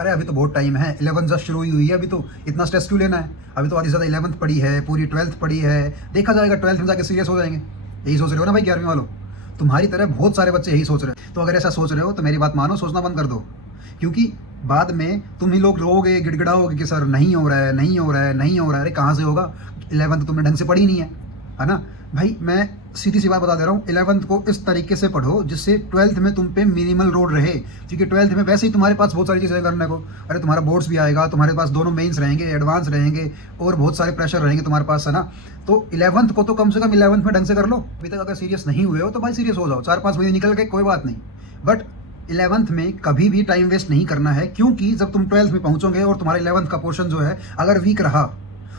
अरे अभी तो बहुत टाइम है, 11th जस्ट शुरू हुई है, अभी तो इतना स्ट्रेस क्यों लेना है? अभी तो आधी ज़्यादा 11th पड़ी है, पूरी 12th पड़ी है, देखा जाएगा 12th में जाके सीरियस हो जाएंगे। यही सोच रहे हो ना भाई 11वीं वालों? तुम्हारी तरह बहुत सारे बच्चे यही सोच रहे हैं। तो अगर ऐसा सोच रहे हो तो मेरी बात मानो, सोचना बंद कर दो। क्योंकि बाद में तुम ही लोग रोओगे, गिड़गिड़ाओगे कि सर नहीं हो रहा है, नहीं हो रहा है, नहीं हो रहा है। अरे कहाँ से होगा? 11th तुमने ढंग से पढ़ी नहीं है ना? भाई मैं सीधी सी बात बता दे रहा हूँ, 11th को इस तरीके से पढ़ो जिससे 12th में तुम पे मिनिमल लोड रहे। क्योंकि 12th में वैसे ही तुम्हारे पास बहुत सारी चीज़ें करने को। अरे तुम्हारा बोर्ड्स भी आएगा, तुम्हारे पास दोनों मेंस रहेंगे, एडवांस रहेंगे, और बहुत सारे प्रेशर रहेंगे तुम्हारे पास, है ना? तो 11th को तो कम से कम 11th में ढंग से कर लो। अभी तक अगर सीरियस नहीं हुए हो तो भाई सीरियस हो जाओ, 4-5 महीने निकल के कोई बात नहीं। बट 11th में कभी भी टाइम वेस्ट नहीं करना है, क्योंकि जब तुम 12th में पहुंचोगे और तुम्हारा 11th का पोर्शन जो है अगर वीक रहा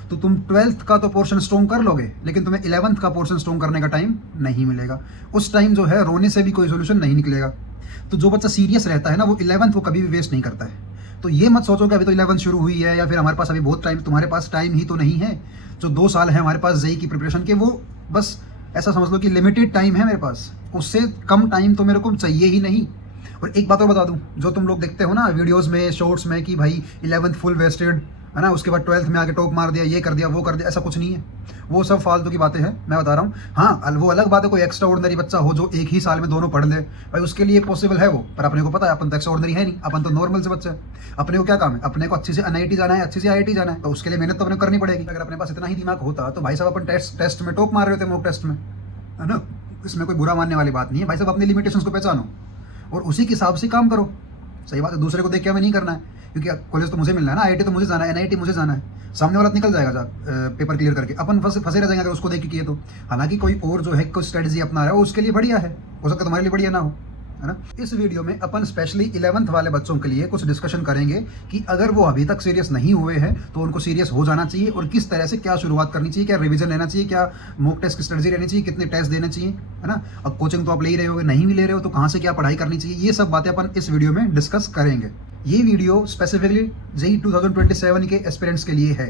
तो तुम 12th का तो पोर्शन स्ट्रॉन्ग कर लोगे, लेकिन तुम्हें 11th का पोर्शन स्ट्रॉन्ग करने का टाइम नहीं मिलेगा। उस टाइम जो है रोने से भी कोई सोल्यूशन नहीं निकलेगा। तो जो बच्चा सीरियस रहता है ना, वो 11th को कभी भी वेस्ट नहीं करता है। तो ये मत सोचो कि अभी तो 11th शुरू हुई है या फिर हमारे पास अभी बहुत टाइम। तुम्हारे पास टाइम ही तो नहीं है। जो 2 साल है हमारे पास जेई की प्रिपरेशन के, वो बस ऐसा समझ लो कि लिमिटेड टाइम है मेरे पास, उससे कम टाइम तो मेरे को चाहिए ही नहीं। और एक बात और बता दूं, जो तुम लोग देखते हो ना वीडियोस में, शॉर्ट्स में, कि भाई 11th फुल वेस्टेड, है ना, उसके बाद 12th में आके टॉप मार दिया, ये कर दिया, वो कर दिया, ऐसा कुछ नहीं है। वो सब फालतू की बातें हैं, मैं बता रहा हूँ। हाँ, वो अलग बात है कोई एक्स्ट्रा ऑर्डिनरी बच्चा हो जो एक ही साल में दोनों पढ़ ले, भाई उसके लिए पॉसिबल है वो। पर अपने को पता है अपन तो एक्स्ट्रा ऑर्डिनरी है नहीं, अपन तो नॉर्मल से बच्चे हैं। अपने को क्या काम है? अपने को अच्छे से एनआईटी जाना है, अच्छे से आईआईटी जाना है, तो उसके लिए मेहनत तो अपने को करनी पड़ेगी। अगर अपने पास इतना ही दिमाग होता तो भाई साहब अपन टेस्ट में टॉप मार रहे होते, मॉक टेस्ट में, है ना? इसमें कोई बुरा मानने वाली बात नहीं है भाई साहब। अपनी लिमिटेशंस को पहचानो और उसी के हिसाब से काम करो। सही बात है, दूसरे को देख के हमें नहीं करना है, क्योंकि कॉलेज तो मुझे मिलना है ना, आईआईटी तो मुझे जाना है, एनआईटी मुझे जाना है। सामने वाला निकल जाएगा पेपर क्लियर करके, अपन फंसे रह जाएंगे अगर उसको देख के किए तो। हालांकि कोई और जो है कोई स्ट्रेटजी अपना रहा है, उसके लिए बढ़िया है, हो सकता है तुम्हारे लिए बढ़िया ना हो, है ना? इस वीडियो में अपन स्पेशली 11th वाले बच्चों के लिए कुछ डिस्कशन करेंगे कि अगर वो अभी तक सीरियस नहीं हुए हैं तो उनको सीरियस हो जाना चाहिए, और किस तरह से क्या शुरुआत करनी चाहिए, क्या रिवीजन लेना चाहिए, क्या मॉक टेस्ट की स्ट्रेटजी रहनी चाहिए, कितने टेस्ट देने चाहिए, है ना? अब कोचिंग तो आप ले ही रहे हो, नहीं भी ले रहे हो तो कहाँ से क्या पढ़ाई करनी चाहिए, ये सब बातें अपन इस वीडियो में डिस्कस करेंगे। ये वीडियो स्पेसिफिकली जेईई 2027 के एस्पिरेंट्स के लिए है।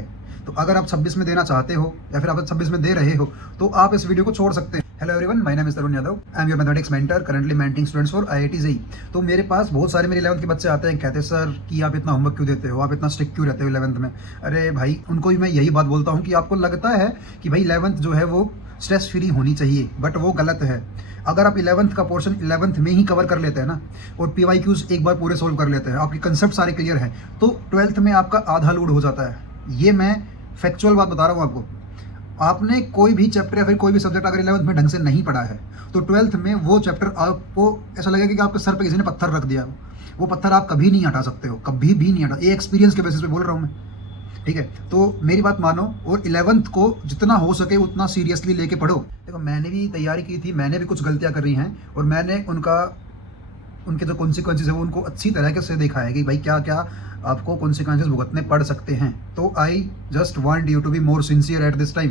तो अगर आप 26 में देना चाहते हो या फिर आप 26 में दे रहे हो तो आप इस वीडियो को छोड़ सकते हैं। Hello everyone, my name is Tarun Yadav, I am your mathematics mentor, currently mentoring students for IIT JEE. तो मेरे पास बहुत सारे मेरे 11th के बच्चे आते हैं, कहते हैं सर कि आप इतना होमवर्क क्यों देते हो, आप इतना स्ट्रिक्ट क्यों रहते हो 11th में? अरे भाई, उनको भी मैं यही बात बोलता हूँ कि आपको लगता है कि भाई 11th जो है वो स्ट्रेस फ्री होनी चाहिए, बट वो गलत है। अगर आप 11th का पोर्शन 11th में ही कवर कर लेते हैं ना, और PYQs एक बार पूरे सोल्व कर लेते हैं, आपकी कंसेप्ट सारे क्लियर हैं, तो 12th में आपका आधा लोड हो जाता है। ये मैं फैक्चुअल बात बता रहा हूँ आपको। आपने कोई भी चैप्टर या फिर कोई भी सब्जेक्ट अगर 11th में ढंग से नहीं पढ़ा है तो 12th में वो चैप्टर आपको ऐसा लगेगा कि आपके सर पे किसी ने पत्थर रख दिया। वो पत्थर आप कभी नहीं हटा सकते हो, कभी भी नहीं हटा। ये एक्सपीरियंस के बेसिस पे बोल रहा हूँ मैं, ठीक है? तो मेरी बात मानो और 11th को जितना हो सके उतना सीरियसली लेके पढ़ो। देखो, मैंने भी तैयारी की थी, मैंने भी कुछ गलतियाँ करी हैं, और मैंने उनके जो कॉन्सिक्वेंसेज है वो उनको अच्छी तरीके से देखा है कि भाई क्या क्या आपको कॉन्सिक्वेंसेज भुगतने पड़ सकते हैं। तो I just want you to be more sincere at this time,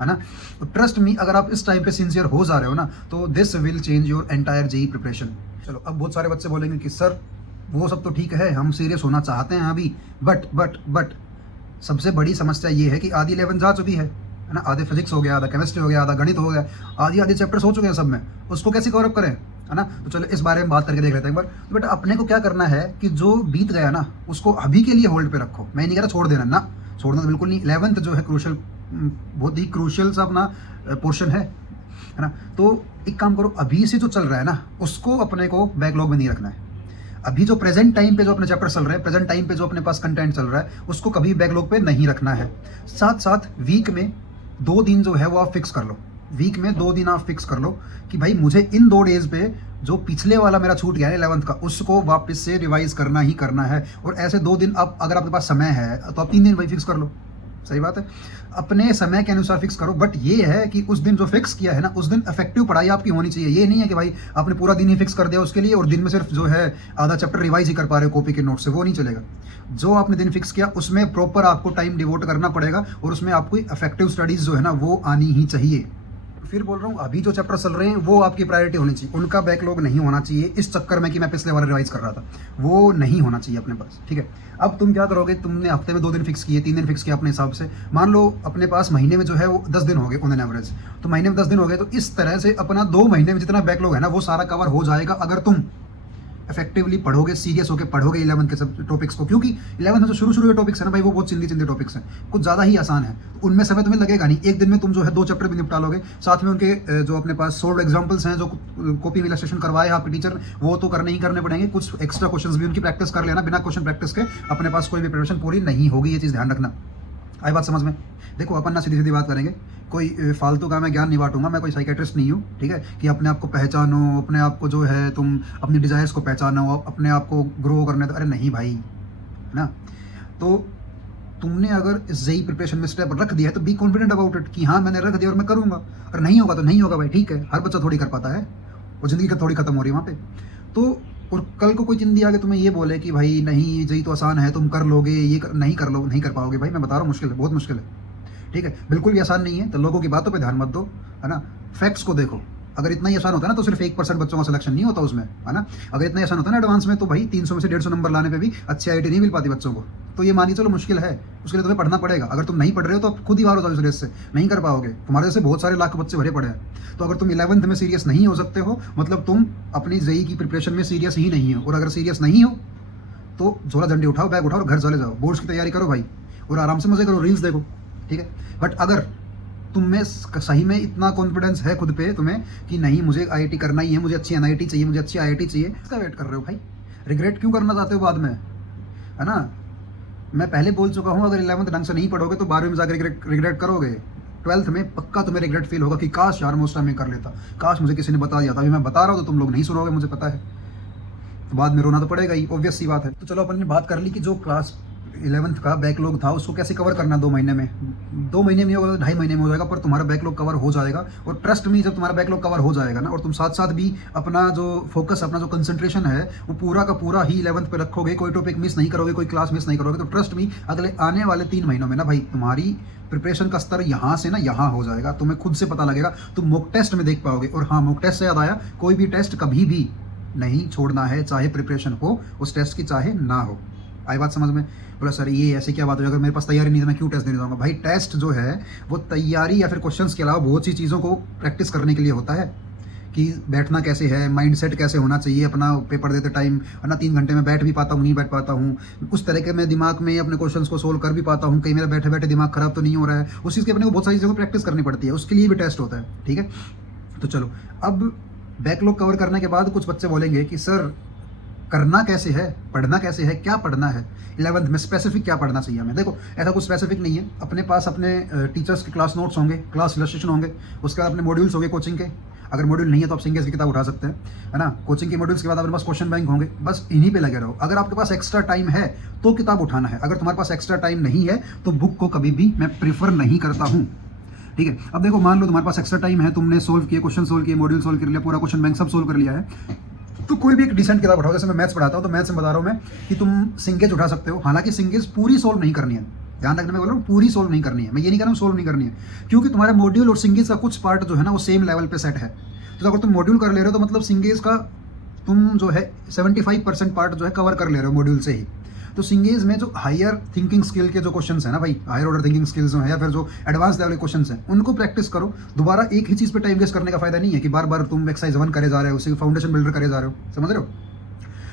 है ना? तो ट्रस्ट मी, अगर आप इस टाइम पे सिंसियर हो जा रहे हो ना तो this will change your entire JEE preparation. चलो, अब बहुत सारे बच्चे बोलेंगे कि सर वो सब तो ठीक है, हम सीरियस होना चाहते हैं अभी, बट सबसे बड़ी समस्या ये है कि आधी 11 जा चुकी है ना? आधे फिजिक्स हो गया, आधा केमिस्ट्री हो गया, आधा गणित हो गया, आधी चैप्टर्स हो चुके हैं सब में। उसको कैसे कवर अप करें, है ना? तो चलो इस बारे में बात करके देख लेते हैं एक बार। तो बेटा, अपने को क्या करना है कि जो बीत गया ना उसको अभी के लिए होल्ड पे रखो। मैं नहीं कह रहा छोड़ देना ना, छोड़ना तो बिल्कुल नहीं। 11th जो है क्रूशल, बहुत ही क्रूशल सा अपना पोर्शन है ना? तो एक काम करो, अभी से जो चल रहा है ना उसको अपने को बैकलॉग में नहीं रखना है। अभी जो प्रेजेंट टाइम पे जो अपने चैप्टर चल रहे हैं, प्रेजेंट टाइम पे जो अपने पास कंटेंट चल रहा है, उसको कभी बैकलॉग पे नहीं रखना है। साथ साथ वीक में 2 दिन जो है वो आप फिक्स कर लो। वीक में 2 दिन आप फिक्स कर लो कि भाई मुझे इन 2 डेज पे जो पिछले वाला मेरा छूट गया है 11th का, उसको वापस से रिवाइज करना ही करना है। और ऐसे 2 दिन आप, अगर आपके पास समय है तो आप 3 दिन वही फिक्स कर लो। सही बात है, अपने समय के अनुसार फिक्स करो। बट ये है कि उस दिन जो फिक्स किया है ना, उस दिन इफेक्टिव पढ़ाई आपकी होनी चाहिए। ये नहीं है कि भाई आपने पूरा दिन ही फिक्स कर दिया उसके लिए और दिन में सिर्फ जो है आधा चैप्टर रिवाइज ही कर पा रहे हो कॉपी के नोट से, वो नहीं चलेगा। जो आपने दिन फिक्स किया उसमें प्रॉपर आपको टाइम डिवोट करना पड़ेगा, और उसमें आपको इफेक्टिव स्टडीज जो है ना वो आनी ही चाहिए। फिर बोल रहा हूँ, अभी जो चैप्टर चल रहे हैं वो आपकी प्रायोरिटी होनी चाहिए, उनका बैकलॉग नहीं होना चाहिए इस चक्कर में कि मैं पिछले वाला रिवाइज कर रहा था, वो नहीं होना चाहिए अपने पास, ठीक है? अब तुम क्या करोगे, तुमने हफ्ते में 2 दिन फिक्स किए, 3 दिन फिक्स किया अपने हिसाब से। मान लो अपने पास महीने में जो है वो 10 दिन हो गए ऑन एन एवरेज, तो महीने में 10 दिन हो गए, तो इस तरह से अपना 2 महीने में जितना बैकलॉग है ना वो सारा कवर हो जाएगा। अगर तुम इफेक्टिवली पढ़ोगे, सीरियस होकर पढ़ोगे 11th के सब टॉपिक्स को, क्योंकि 11th में जो शुरू के टॉपिक्स है ना भाई, वो बहुत चिंदी चिंदी टॉपिक्स हैं, कुछ ज़्यादा ही आसान है। तो उनमें समय तुम्हें लगेगा नहीं, एक दिन में तुम जो है 2 चैप्टर भी निपटा लोगे। साथ में उनके जो अपने पास सोल्व एग्जाम्पल्स हैं, जो कॉपी में इलस्ट्रेशन करवाए आपके टीचर, वो तो करने ही करने पड़ेंगे। कुछ एक्स्ट्रा क्वेश्चन भी उनकी प्रैक्टिस कर लेना, बिना क्वेश्चन प्रैक्टिस के अपने पास कोई भी प्रिपरेशन पूरी नहीं होगी, ये चीज़ ध्यान रखना। आई बात समझ में? देखो अपन ना सीधी सीधी बात करेंगे, कोई फालतू का मैं ज्ञान नहीं बांटूंगा, मैं कोई साइकेट्रिस्ट नहीं हूँ, ठीक है, कि अपने आप को पहचानो, अपने आप को जो है तुम अपनी डिजायर्स को पहचानो, अपने आप को ग्रो करने दो। अरे नहीं भाई, है ना। तो तुमने अगर इस जेई प्रिपरेशन में स्टेप रख दिया है तो बी कॉन्फिडेंट अबाउट इट कि हाँ मैंने रख दिया और मैं करूँगा। अगर नहीं होगा तो नहीं होगा भाई, ठीक है, हर बच्चा थोड़ी कर पाता है, और ज़िंदगी का थोड़ी खत्म हो रही है वहाँ पे। तो और कल को कोई चिंदी आगे तुम्हें ये बोले कि भाई नहीं जेई तो आसान है, तुम कर लोगे, नहीं कर पाओगे भाई, मैं बता रहा हूँ मुश्किल है, बहुत मुश्किल है, ठीक है, बिल्कुल भी आसान नहीं है। तो लोगों की बातों पे ध्यान मत दो, है ना, फैक्ट्स को देखो। अगर इतना ही आसान होता है ना तो सिर्फ 1% बच्चों का सिलेक्शन नहीं होता उसमें, है ना। अगर इतना ही आसान होता है ना एडवांस में, तो भाई 300 में से 150 नंबर लाने पे भी अच्छी आईआईटी नहीं मिल पाती बच्चों को। तो ये मान के चलो मुश्किल है, उसके लिए तुम्हें पढ़ना पड़ेगा। अगर तुम नहीं पढ़ रहे हो तो आप खुद ही बाहर हो जाओ इस रेस से, नहीं कर पाओगे। तुम्हारे जैसे बहुत सारे लाख बच्चे भरे पड़े हैं। तो अगर तुम 11th में सीरियस नहीं हो सकते हो, मतलब तुम अपनी जेई की प्रिपरेशन में सीरियस ही नहीं हो। और अगर सीरियस नहीं हो तो झोला झंडी उठाओ, बैग उठाओ और घर चले जाओ, बोर्ड्स की तैयारी करो भाई, और आराम से मजे करो, रील्स देखो, ठीक है। बट अगर तुम में सही में इतना कॉन्फिडेंस है खुद पे तुम्हें कि नहीं मुझे आईआईटी करना ही है, मुझे अच्छी एनआईटी चाहिए, मुझे अच्छी आईआईटी चाहिए, इसका वेट कर रहे हो भाई? रिग्रेट क्यों करना चाहते हो बाद में, है ना। मैं पहले बोल चुका हूँ, अगर 11th ढंग से नहीं पढ़ोगे तो 12वीं में जाकर रिग्रेट करोगे। 12th में पक्का तुम्हें रिग्रेट फील होगा कि काश यार मैं उस टाइम में कर लेता, काश मुझे किसी ने बता दिया था। अभी मैं बता रहा हूँ तो तुम लोग नहीं सुनोगे, मुझे पता है, तो बाद में रोना तो पड़ेगा ही, ऑब्वियस सी बात है। तो चलो अपन ने बात कर ली कि जो क्लास 11th का बैकलॉग था उसको कैसे कवर करना 2 महीने में। 2 महीने में होगा, 2.5 महीने में हो जाएगा, पर तुम्हारा बैकलॉग कवर हो जाएगा। और ट्रस्ट में, जब तुम्हारा बैकलॉग कवर हो जाएगा ना, और तुम साथ साथ भी अपना जो फोकस, अपना जो कंसंट्रेशन है वो पूरा का पूरा ही 11th पे रखोगे, कोई टॉपिक मिस नहीं करोगे, कोई क्लास मिस नहीं करोगे, तो ट्रस्ट में अगले आने वाले 3 महीनों में ना भाई तुम्हारी प्रिपरेशन का स्तर यहाँ से ना यहाँ हो जाएगा। तुम्हें खुद से पता लगेगा, तुम मॉक टेस्ट में देख पाओगे। और हाँ, मॉक टेस्ट से याद आया, कोई भी टेस्ट कभी भी नहीं छोड़ना है, चाहे प्रिपरेशन हो उस टेस्ट की, चाहे ना हो। आई बात समझ में? बोला सर ये ऐसे क्या बात है, अगर मेरे पास तैयारी नहीं है तो मैं क्यों टेस्ट देने जाऊँगा? भाई टेस्ट जो है वो तैयारी या फिर क्वेश्चंस के अलावा बहुत सी चीज़ों को प्रैक्टिस करने के लिए होता है, कि बैठना कैसे है, माइंड सेट कैसे होना चाहिए अपना पेपर देते टाइम, है ना। 3 घंटे में बैठ भी पाता हूँ, नहीं बैठ पाता हूँ, उस तरह के मैं दिमाग में अपने क्वेश्चंस को सोल्व कर भी पाता हूँ, कहीं मेरा बैठे बैठे दिमाग खराब तो नहीं हो रहा है। उस चीज़ के अपने को बहुत सारी चीज़ों को प्रैक्टिस करनी पड़ती है, उसके लिए भी टेस्ट होता है, ठीक है। तो चलो, अब बैकलॉग कवर करने के बाद कुछ बच्चे बोलेंगे कि सर करना कैसे है, पढ़ना कैसे है, क्या पढ़ना है 11th में, स्पेसिफिक क्या पढ़ना चाहिए हमें। देखो ऐसा कुछ स्पेसिफिक नहीं है, अपने पास अपने टीचर्स के क्लास नोट्स होंगे, क्लास इलस्ट्रेशन होंगे, उसके बाद अपने मॉड्यूल्स होंगे कोचिंग के। अगर मॉड्यूल नहीं है तो आप सिंगेस की किताब उठा सकते हैं, है ना। कोचिंग के मॉड्यूल्स के बाद अपने पास क्वेश्चन बैंक होंगे, बस इन्हीं पे लगे रहो। अगर आपके पास एक्स्ट्रा टाइम है तो किताब उठाना है, अगर तुम्हारे पास एक्स्ट्रा टाइम नहीं है तो बुक को कभी भी मैं प्रीफर नहीं करता हूँ, ठीक है। अब देखो, मान लो तुम्हारे पास एक्स्ट्रा टाइम है, तुमने सोल्व किए, क्वेश्चन सोल्व किए, मॉड्यूल सोल्व कर लिया, पूरा क्वेश्चन बैंक सब सोल्व कर लिया है, तो कोई भी एक डिसेंट किताब उठाओ। जैसे मैं मैथ्स पढ़ाता हूँ तो मैथ्स में बता रहा हूँ मैं कि तुम सिंगेज उठा सकते हो। हालांकि सिंगेज पूरी सोल्व नहीं करनी है, ध्यान रखने में बोल रहा हूँ, पूरी सोल्व नहीं करनी है। मैं ये नहीं कह रहा हूँ सोल्व नहीं करनी है, क्योंकि तुम्हारे मॉड्यूल और सिंगेज का कुछ पार्ट जो है ना वो सेम लेवल पे सेट है। तो अगर तुम मॉड्यूल कर ले रहे हो तो मतलब सिंगेज का तुम जो है 75% पार्ट जो है कवर कर ले रहे हो मॉड्यूल से ही। तो सिंगेज में जो हायर थिंकिंग स्किल के जो क्वेश्चंस हैं ना भाई, हायर ऑर्डर थिंकिंग स्किल्स जो है या फिर जो एडवांस लेवल के क्वेश्चंस हैं, उनको प्रैक्टिस करो। दोबारा एक ही चीज़ पे टाइम वेस्ट करने का फायदा नहीं है कि बार बार तुम एक्सरसाइज 1 करे जा रहे हो, उसी फाउंडेशन बिल्डर करे जा रहे हो, समझ रहे हो,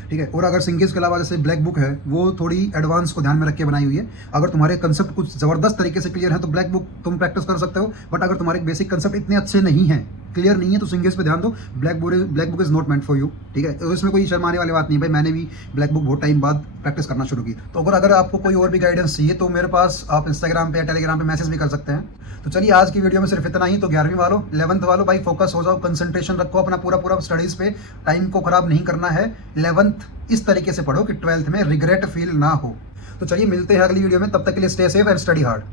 ठीक है। और अगर सिंगेज के अलावा जैसे ब्लैक बुक है, वो थोड़ी एडवांस को ध्यान में रख के बनाई हुई है। अगर तुम्हारे कंसेप्ट कुछ ज़बरदस्त तरीके से क्लियर है तो ब्लैक बुक तुम प्रैक्टिस कर सकते हो। बट अगर तुम्हारे बेसिक कंसेप्ट इतने अच्छे नहीं हैं, क्लियर नहीं है, तो सिंगेज पे ध्यान दो। Black book is not meant for you, ठीक है। तो इसमें कोई शर्माने वाली बात नहीं भाई, मैंने भी ब्लैक बुक बहुत टाइम बाद प्रैक्टिस करना शुरू की। तो अगर आपको कोई और भी गाइडेंस चाहिए तो मेरे पास आप इंस्टाग्राम पे या टेलीग्राम पे मैसेज भी कर सकते हैं। तो चलिए आज की वीडियो में सिर्फ इतना ही। तो 11वीं वालों, 11th वालों भाई फोकस हो जाओ, कंसंट्रेशन रखो अपना पूरा स्टडीज़ पे, टाइम को खराब नहीं करना है। 11th इस तरीके से पढ़ो कि 12th में रिग्रेट फील ना हो। तो चलिए मिलते हैं अगली वीडियो में, तब तक के लिए stay safe and study hard.